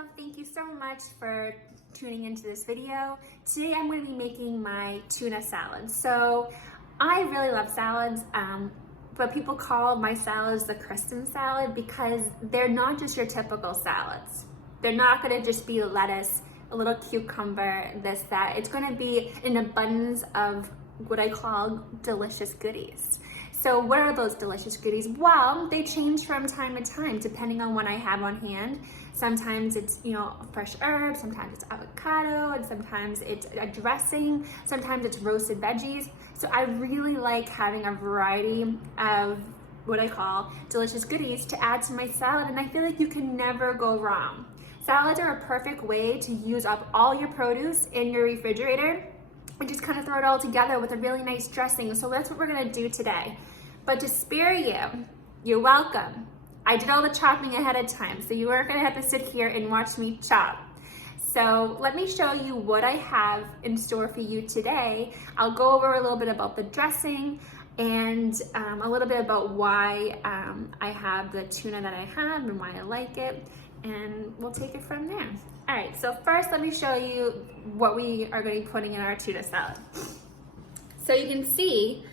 Hello, thank you so much for tuning into this video. Today I'm going to be making my tuna salad. So I really love salads, but people call my salads the Kristyn salad because they're not just your typical salads. They're not going to just be lettuce, a little cucumber, this, that. It's going to be an abundance of what I call delicious goodies. So what are those delicious goodies? Well, they change from time to time depending on what I have on hand. Sometimes it's, fresh herbs, sometimes it's avocado, and sometimes it's a dressing, sometimes it's roasted veggies. So I really like having a variety of what I call delicious goodies to add to my salad, and I feel like you can never go wrong. Salads are a perfect way to use up all your produce in your refrigerator and just kind of throw it all together with a really nice dressing. So that's what we're gonna do today. But to spare you, you're welcome. I did all the chopping ahead of time, so you aren't gonna have to sit here and watch me chop. So let me show you what I have in store for you today. I'll go over a little bit about the dressing and a little bit about why I have the tuna that I have and why I like it, and we'll take it from there. All right, so first let me show you what we are going to be putting in our tuna salad. So you can see,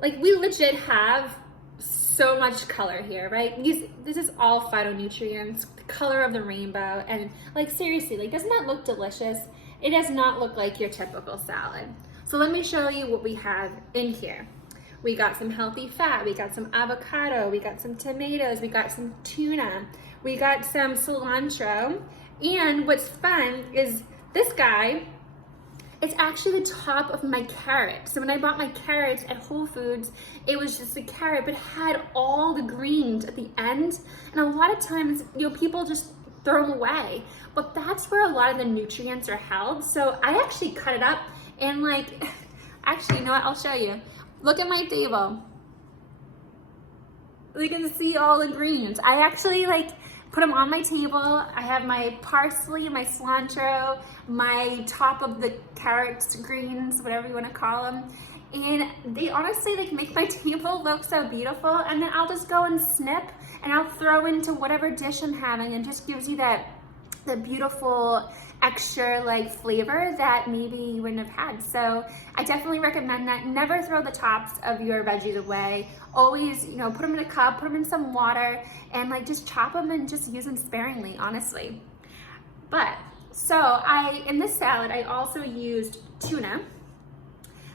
like, we legit have so much color here, right? This is all phytonutrients, the color of the rainbow, and like seriously, like, doesn't that look delicious? It does not look like your typical salad. So let me show you what we have in here. We got some healthy fat, we got some avocado, we got some tomatoes, we got some tuna, we got some cilantro, and what's fun is this guy, it's actually the top of my carrot. So when I bought my carrots at Whole Foods, it was just a carrot, but it had all the greens at the end. And a lot of times, people just throw them away, but that's where a lot of the nutrients are held. So I actually cut it up and actually, you know what, I'll show you. Look at my table. You can see all the greens. I actually put them on my table. I have my parsley, my cilantro, my top of the carrots, greens, whatever you want to call them. And they honestly make my table look so beautiful. And then I'll just go and snip and I'll throw into whatever dish I'm having, and just gives you the beautiful extra flavor that maybe you wouldn't have had. So I definitely recommend that. Never throw the tops of your veggies away. Always, put them in a cup, put them in some water, and just chop them and just use them sparingly, honestly. But so in this salad, I also used tuna.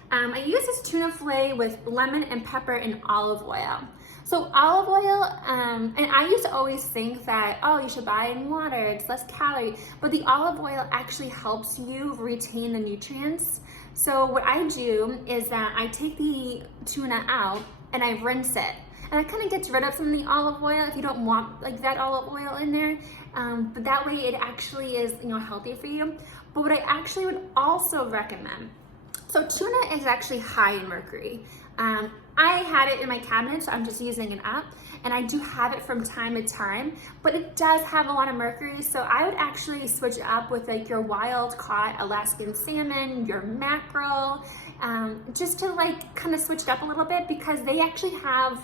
I used this tuna fillet with lemon and pepper and olive oil. So olive oil, and I used to always think that, oh, you should buy it in water, it's less calorie, but the olive oil actually helps you retain the nutrients. So what I do is that I take the tuna out and I rinse it. And that kind of gets rid of some of the olive oil if you don't want that olive oil in there. But that way it actually is, healthy for you. But what I actually would also recommend, so tuna is actually high in mercury. I had it in my cabinet, so I'm just using it up, and I do have it from time to time, but it does have a lot of mercury, so I would actually switch it up with your wild caught Alaskan salmon, your mackerel, just to kind of switch it up a little bit, because they actually have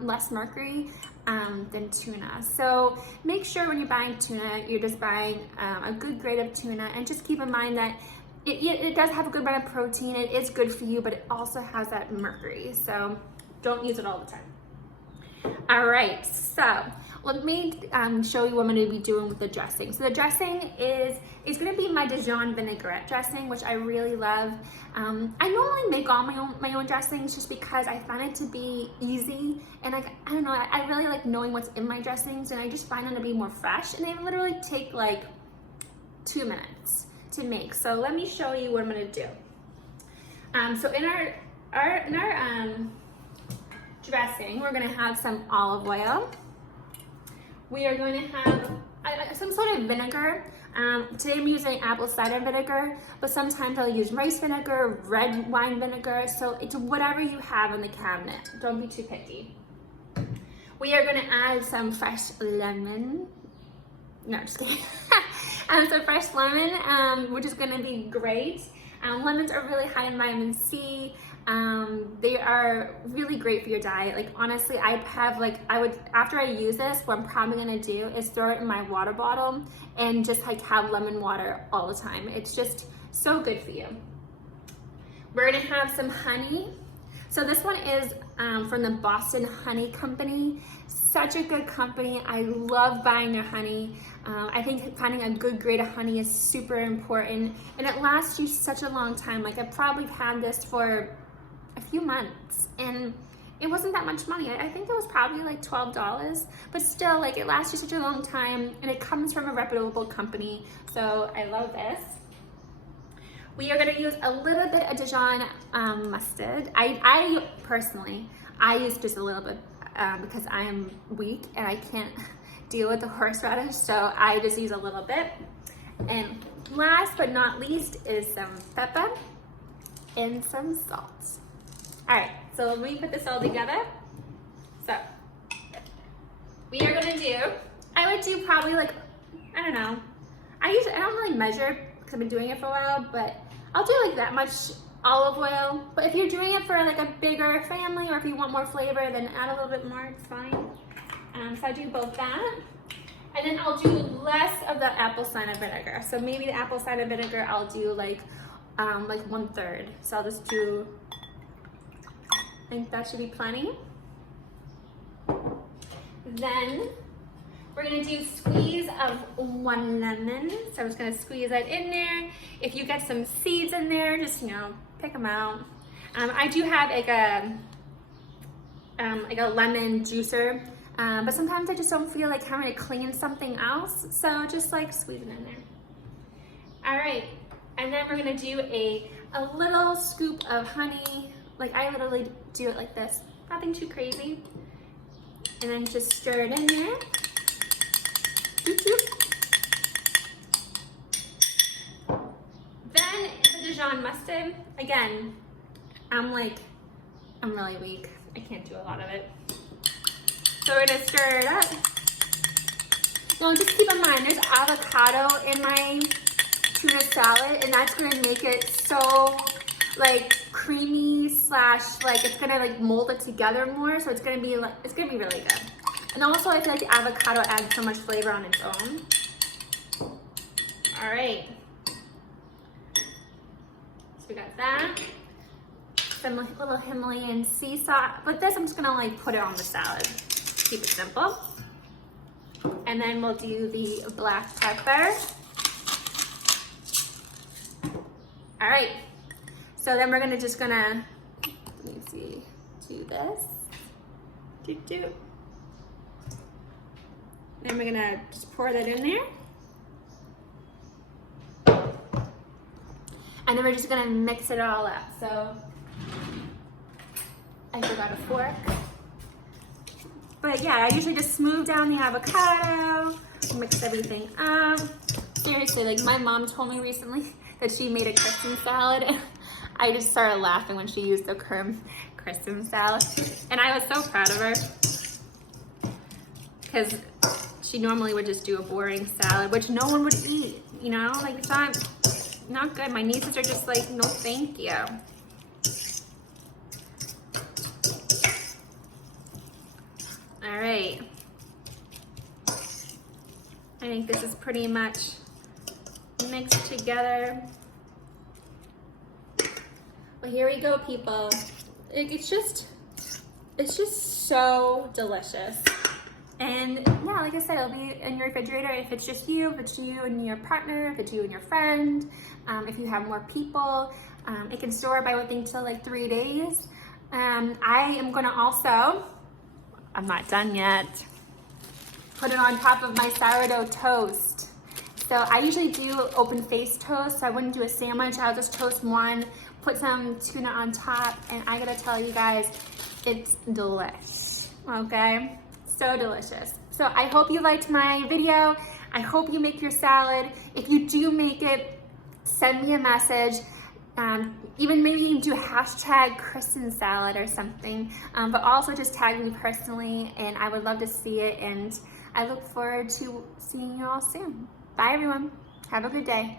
less mercury than tuna. So make sure when you're buying tuna, you're just buying a good grade of tuna, and just keep in mind that it does have a good amount of protein. It is good for you, but it also has that mercury. So don't use it all the time. All right, so let me show you what I'm going to be doing with the dressing. So the dressing is going to be my Dijon vinaigrette dressing, which I really love. I normally make all my own dressings just because I find it to be easy, and I don't know, I really like knowing what's in my dressings, and I just find them to be more fresh, and they literally take 2 minutes to make. So let me show you what I'm gonna do. So in our dressing, we're gonna have some olive oil. We are going to have some sort of vinegar. Today I'm using apple cider vinegar, but sometimes I'll use rice vinegar, red wine vinegar. So it's whatever you have in the cabinet. Don't be too picky. We are gonna add some fresh lemon. No, just kidding. Some fresh lemon, which is going to be great. Lemons are really high in vitamin C. They are really great for your diet. Like honestly, after I use this, what I'm probably gonna do is throw it in my water bottle and just like have lemon water all the time. It's just so good for you. We're gonna have some honey. So this one is from the Boston Honey Company. Such a good company. I love buying their honey. I think finding a good grade of honey is super important, and it lasts you such a long time. Like I probably had this for a few months, and it wasn't that much money. I think it was probably like $12, but still, like it lasts you such a long time, and it comes from a reputable company. So I love this. We are gonna use a little bit of Dijon mustard. I personally, I use just a little bit because I am weak and I can't deal with the horseradish, so I just use a little bit. And last but not least is some pepper and some salt. All right, so let me put this all together. So we are gonna do, I would do probably like, I don't know, I don't really measure because I've been doing it for a while, but I'll do like that much olive oil. But if you're doing it for like a bigger family, or if you want more flavor, then add a little bit more, it's fine. So I do both that. And then I'll do less of the apple cider vinegar. So maybe the apple cider vinegar, I'll do like 1/3. So I'll just do, I think that should be plenty. Then we're gonna do squeeze of 1 lemon. So I'm just gonna squeeze that in there. If you get some seeds in there, just, pick them out. I do have like a lemon juicer, but sometimes I just don't feel like having to clean something else. So just like squeeze it in there. All right, and then we're gonna do a little scoop of honey. Like I literally do it like this, nothing too crazy. And then just stir it in there. Then the Dijon mustard. Again, I'm really weak. I can't do a lot of it. So we're gonna stir it up. Now just keep in mind, there's avocado in my tuna salad, and that's gonna make it so like creamy slash like it's gonna like mold it together more. So it's gonna be really good. And also I feel like the avocado adds so much flavor on its own. All right. So we got that. Some little Himalayan sea salt. But this I'm just gonna like put it on the salad. Keep it simple. And then we'll do the black pepper. All right. So then we're gonna let me see, do this. Then we're gonna just pour that in there. And then we're just gonna mix it all up. So I forgot a fork. But yeah, I usually just smooth down the avocado, mix everything up. Seriously, like my mom told me recently that she made a Kristyn salad. I just started laughing when she used the term Kristyn salad. And I was so proud of her. Because she normally would just do a boring salad, which no one would eat, Like it's not good. My nieces are just like, no thank you. All right. I think this is pretty much mixed together. Well, here we go, people. It's just so delicious. And yeah, like I said, it'll be in your refrigerator if it's just you, if it's you and your partner, if it's you and your friend, if you have more people. It can store by within till like 3 days. I am gonna also, I'm not done yet, put it on top of my sourdough toast. So I usually do open faced toast, so I wouldn't do a sandwich. I'll just toast one, put some tuna on top, and I gotta tell you guys, it's delish, okay? So delicious. So I hope you liked my video. I hope you make your salad. If you do make it, send me a message. Even maybe you can do a hashtag Kristyn salad or something, but also just tag me personally, and I would love to see it, and I look forward to seeing you all soon. Bye everyone. Have a good day.